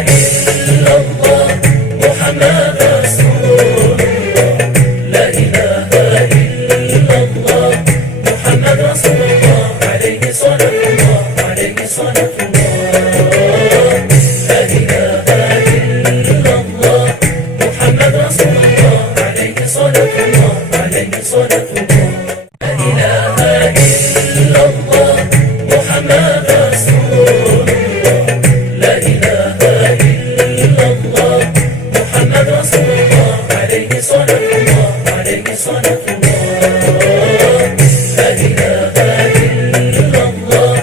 إلا الله محمد رسول الله. لا إله إلا الله محمد رسول الله. عليه صلاة الله، عليه صلاة الله. لا إله إلا الله محمد رسول الله. عليه صلاة الله، عليه صلاة الله. لا إله إلا الله محمد رسول الله. لا إله إلا الله محمد رسول الله. عليه صلاة الله، عليه صلاة الله. لا إله إلا الله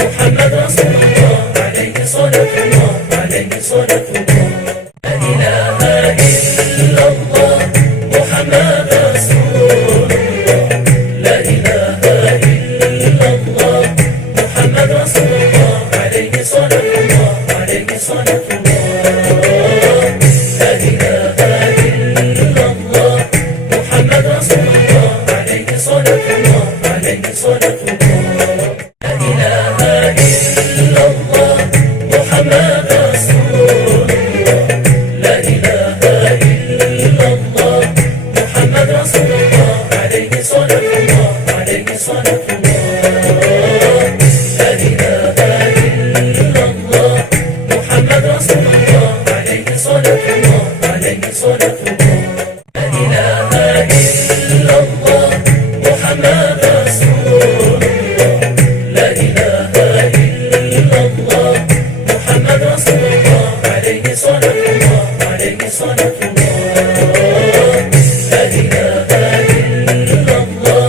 محمد رسول الله. عليه صلاة الله، عليه صلاة الله. لا إله إلا الله محمد رسول الله. لا إله إلا الله محمد رسول الله. عليه صلاة الله، عليه صلاة الله. لا إله إلا الله محمد رسول الله. عليه صلاة الله، عليه صلاة الله. لا إله إلا الله محمد رسول الله. لا إله إلا الله محمد رسول الله. عليه صلاة الله، عليه صلاة الله. لا إله إلا الله محمد رسول الله. عليه صلاة الله، عليه صلاة الله. لا إله إلا الله محمد رسول الله. لا إله إلا الله محمد رسول الله. عليه صلاة الله، عليه صلاة الله. لا إله إلا الله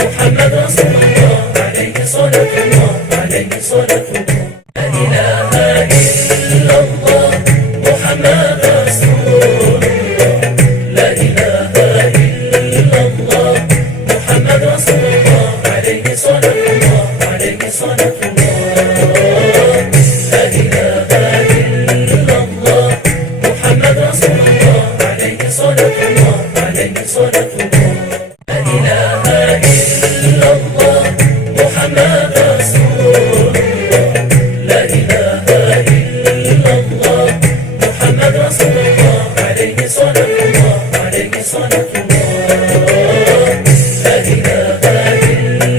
محمد رسول الله. عليه صلاة الله، عليه صلاة الله. لا إله إلا الله محمد رسول الله. لا إله إلا الله محمد رسول الله. عليه صلاة الله، عليه صلاة الله. لا إله إلا الله محمد رسول الله. عليه صلاة الله، عليه صلاة الله. لا إله إلا الله محمد رسول الله. لا إله إلا الله محمد رسول الله. عليه صلاة الله، عليه صلاة الله. لا إله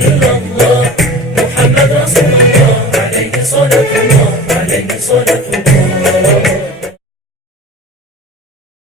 إلا الله محمد رسول الله. عليه صلاة الله، عليه صلاة